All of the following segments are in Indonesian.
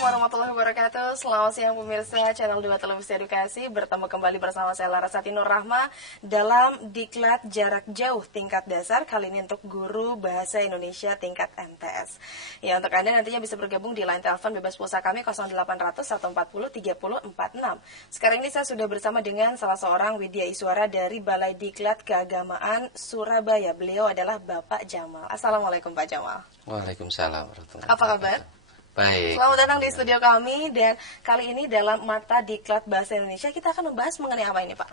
warahmatullahi wabarakatuh. Selamat siang pemirsa channel 2 Televisi Edukasi. Bertemu kembali bersama saya Larasati Nur Rahma dalam Diklat Jarak Jauh tingkat dasar. Kali ini untuk guru bahasa Indonesia tingkat MTS. Ya, untuk Anda nantinya bisa bergabung di line telepon bebas pulsa kami 0800 140 3046. Sekarang ini saya sudah bersama dengan salah seorang widya iswara dari Balai Diklat Keagamaan Surabaya. Beliau adalah Bapak Jamal. Assalamualaikum Pak Jamal. Waalaikumsalam warahmatullahi Apa kabar? Baik. Selamat datang di studio kami, dan kali ini dalam mata Diklat Bahasa Indonesia kita akan membahas mengenai apa ini, Pak?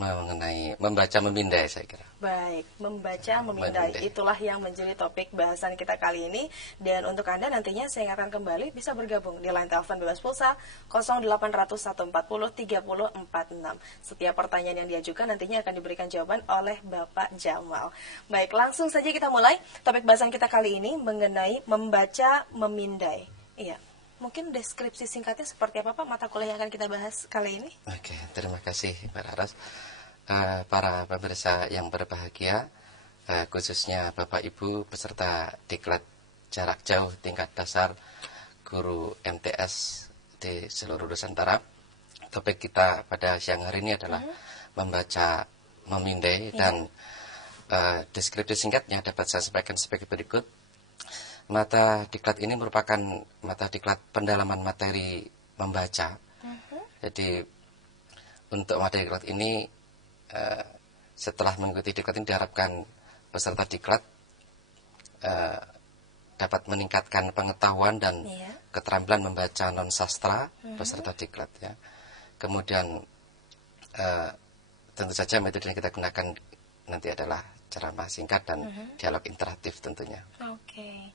Mengenai membaca memindai, saya kira. Baik, membaca memindai. Itulah yang menjadi topik bahasan kita kali ini. Dan untuk Anda nantinya saya ingatkan kembali bisa bergabung di line telepon bebas pulsa 0800 140 3046. Setiap pertanyaan yang diajukan nantinya akan diberikan jawaban oleh Bapak Jamal. Baik, langsung saja kita mulai. Topik bahasan kita kali ini mengenai membaca memindai. Iya. Mungkin deskripsi singkatnya seperti apa Pak mata kuliah yang akan kita bahas kali ini? Oke, terima kasih Mbak Laras. Para pemirsa yang berbahagia, khususnya Bapak Ibu peserta Diklat Jarak Jauh tingkat dasar guru MTS di seluruh Nusantara. Topik kita pada siang hari ini adalah membaca memindai, dan deskripsi singkatnya dapat saya sampaikan sebagai berikut. Mata diklat ini merupakan mata diklat pendalaman materi membaca. Jadi untuk mata diklat ini setelah mengikuti diklat ini diharapkan peserta diklat dapat meningkatkan pengetahuan dan keterampilan membaca non sastra peserta diklat, ya. Kemudian tentu saja metode yang kita gunakan nanti adalah ceramah singkat dan dialog interaktif tentunya. Oke.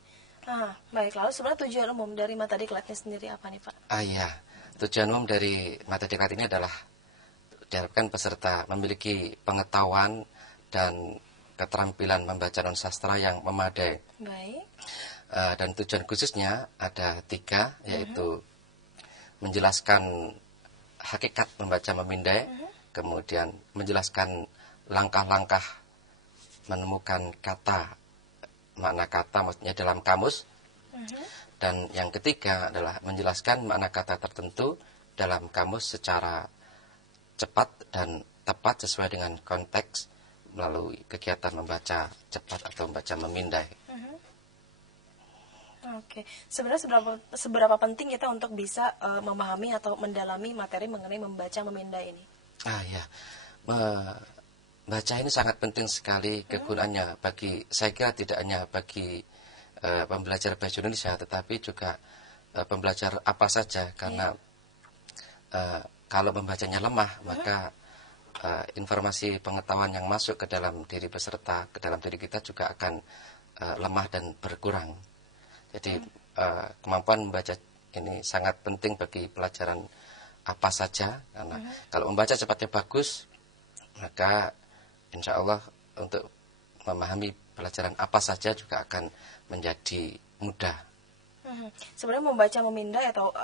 Baik, lalu sebenarnya tujuan umum dari mata diklatnya sendiri apa nih Pak? Iya, tujuan umum dari mata diklat ini adalah diharapkan peserta memiliki pengetahuan dan keterampilan membaca non sastra yang memadai. Baik. Dan tujuan khususnya ada 3, yaitu menjelaskan hakikat membaca memindai, kemudian menjelaskan langkah-langkah menemukan kata, makna kata maksudnya dalam kamus, dan yang ketiga adalah menjelaskan makna kata tertentu dalam kamus secara cepat dan tepat sesuai dengan konteks melalui kegiatan membaca cepat atau membaca memindai. Oke, sebenarnya seberapa penting kita untuk bisa memahami atau mendalami materi mengenai membaca memindai ini? Ya, membaca ini sangat penting sekali kegunaannya bagi, saya kira tidak hanya bagi pembelajar bahasa Indonesia, tetapi juga pembelajar apa saja, karena kalau membacanya lemah, maka informasi pengetahuan yang masuk ke dalam diri peserta, ke dalam diri kita juga akan lemah dan berkurang. Jadi kemampuan membaca ini sangat penting bagi pelajaran apa saja, karena kalau membaca cepatnya bagus, maka insya Allah untuk memahami pelajaran apa saja juga akan menjadi mudah. Sebenarnya membaca memindai atau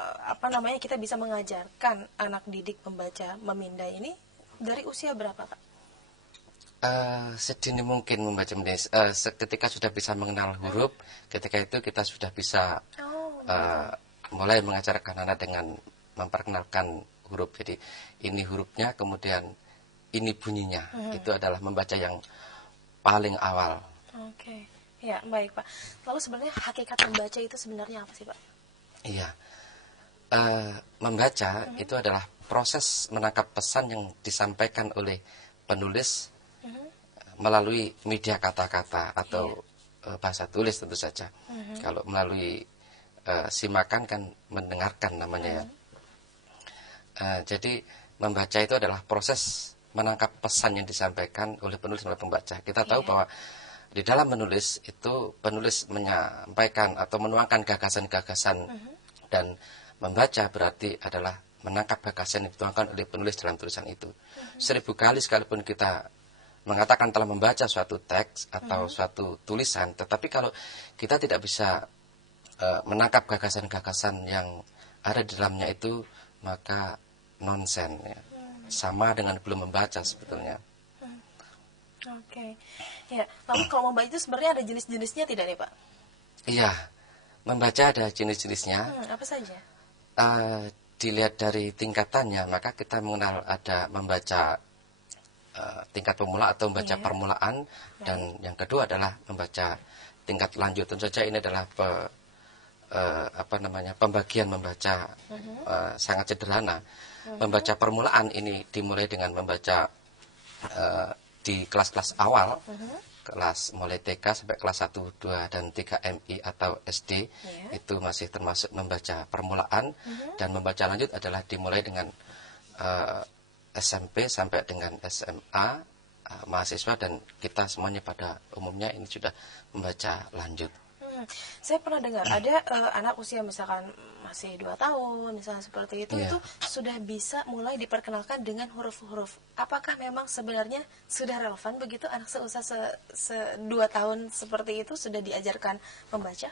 kita bisa mengajarkan anak didik membaca memindai ini dari usia berapa Pak? Sedini mungkin membaca memindai. Ketika sudah bisa mengenal huruf, ketika itu kita sudah bisa mulai mengajarkan anak dengan memperkenalkan huruf. Jadi ini hurufnya, kemudian ini bunyinya. Itu adalah membaca yang paling awal. Oke. Ya, baik Pak. Lalu sebenarnya hakikat membaca itu sebenarnya apa sih Pak? Iya. Membaca itu adalah proses menangkap pesan yang disampaikan oleh penulis melalui media kata-kata atau bahasa tulis tentu saja. Kalau melalui simakan kan mendengarkan namanya, ya. Jadi membaca itu adalah proses menangkap pesan yang disampaikan oleh penulis melalui pembaca. Kita tahu bahwa di dalam menulis itu penulis menyampaikan atau menuangkan gagasan-gagasan, dan membaca berarti adalah menangkap gagasan yang dituangkan oleh penulis dalam tulisan itu. 1000 kali sekalipun kita mengatakan telah membaca suatu teks atau suatu tulisan, tetapi kalau kita tidak bisa menangkap gagasan-gagasan yang ada di dalamnya itu, maka nonsen, ya. Sama dengan belum membaca sebetulnya. Oke. Ya, lalu kalau membaca itu sebenarnya ada jenis-jenisnya tidak nih Pak? Iya, membaca ada jenis-jenisnya. Apa saja? dilihat dari tingkatannya, maka kita mengenal ada membaca tingkat pemula atau membaca permulaan, dan yang kedua adalah membaca tingkat lanjut. Tentu saja ini adalah pembagian membaca sangat sederhana. Membaca permulaan ini dimulai dengan membaca di kelas-kelas awal, kelas mulai TK sampai kelas 1, 2, dan 3 MI atau SD, itu masih termasuk membaca permulaan. Dan membaca lanjut adalah dimulai dengan SMP sampai dengan SMA, mahasiswa, dan kita semuanya pada umumnya ini sudah membaca lanjut. Saya pernah dengar ada anak usia misalkan masih 2 tahun, misalnya seperti itu sudah bisa mulai diperkenalkan dengan huruf-huruf. Apakah memang sebenarnya sudah relevan begitu anak seusia 2 tahun seperti itu sudah diajarkan membaca?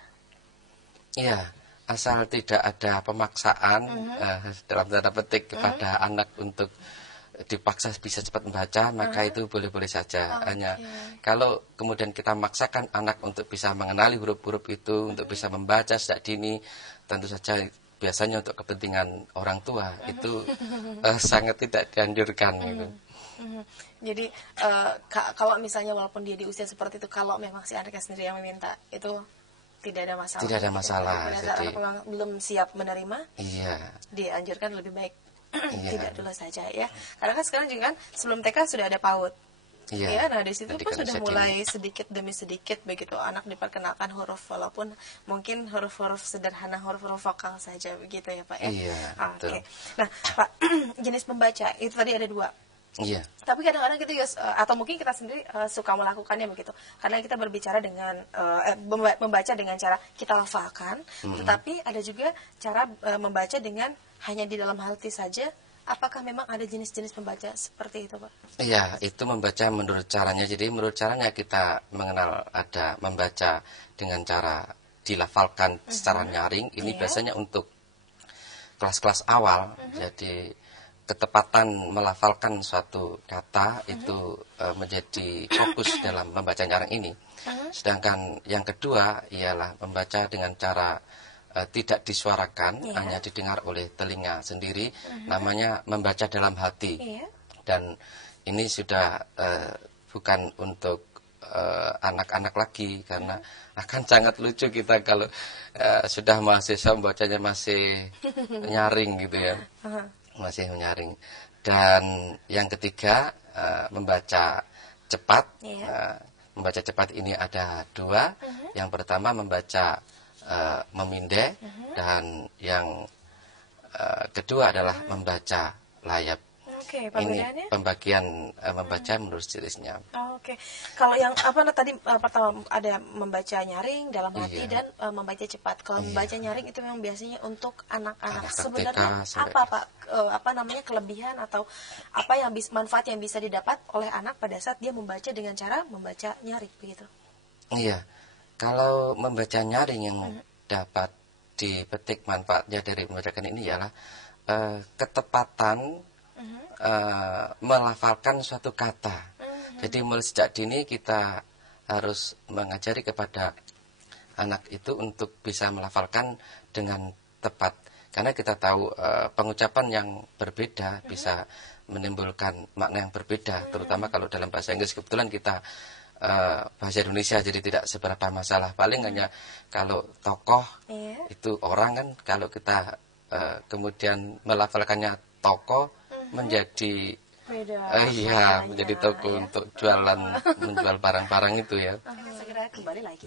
Iya, asal tidak ada pemaksaan dalam tanda petik kepada anak untuk dipaksa bisa cepat membaca, maka itu boleh-boleh saja. Hanya kalau kemudian kita memaksakan anak untuk bisa mengenali huruf-huruf itu, untuk bisa membaca sejak dini, tentu saja biasanya untuk kepentingan orang tua itu sangat tidak dianjurkan. Gitu. Jadi kalau misalnya walaupun dia di usia seperti itu, kalau memang si anaknya sendiri yang meminta, itu tidak ada masalah. Tidak ada masalah. Jadi memang belum siap menerima, dianjurkan lebih baik tidak dulu saja ya. Karena kan sekarang juga kan sebelum TK sudah ada PAUD. Ya, nah di situ pun sudah mulai sedikit demi sedikit begitu anak diperkenalkan huruf, walaupun mungkin huruf-huruf sederhana, huruf-huruf vokal saja begitu ya Pak ya. Oke. Nah Pak, jenis membaca itu tadi ada 2. Iya. Tapi kadang-kadang kita juga, atau mungkin kita sendiri suka melakukannya begitu, karena kita berbicara dengan membaca dengan cara kita lafalkan, tetapi ada juga cara membaca dengan hanya di dalam hati saja. Apakah memang ada jenis-jenis membaca seperti itu, Pak? Iya, itu membaca menurut caranya. Jadi menurut caranya kita mengenal ada membaca dengan cara dilafalkan secara nyaring. Ini biasanya untuk kelas-kelas awal. Jadi ketepatan melafalkan suatu kata itu menjadi fokus dalam membaca nyaring ini. Sedangkan yang kedua ialah membaca dengan cara tidak disuarakan, hanya didengar oleh telinga sendiri, namanya membaca dalam hati. Dan ini sudah bukan untuk anak-anak lagi, karena akan sangat lucu kita kalau sudah mahasiswa membacanya masih nyaring gitu ya, masih menyaring. Dan yang ketiga membaca cepat. Membaca cepat ini ada 2. Yang pertama membaca memindai, dan yang kedua adalah membaca layap. Ini pembagian membaca menurut jenisnya. Kalau yang tadi pertama ada membaca nyaring dalam hati dan membaca cepat. Kalau membaca nyaring itu memang biasanya untuk anak-anak. Sebenarnya apa Pak kelebihan atau apa yang manfaat yang bisa didapat oleh anak pada saat dia membaca dengan cara membaca nyaring begitu? Iya. Kalau membaca nyaring yang dapat dipetik manfaatnya dari membacakan ini ialah ketepatan melafalkan suatu kata. Jadi mulai sejak dini kita harus mengajari kepada anak itu untuk bisa melafalkan dengan tepat. Karena kita tahu pengucapan yang berbeda bisa menimbulkan makna yang berbeda. Terutama kalau dalam bahasa Inggris, kebetulan kita bahasa Indonesia, jadi tidak seberapa masalah. Paling hanya kalau tokoh itu orang kan, kalau kita kemudian melafalkannya tokoh menjadi menjadi toko untuk jualan, menjual barang-barang itu ya. Segera kembali lagi.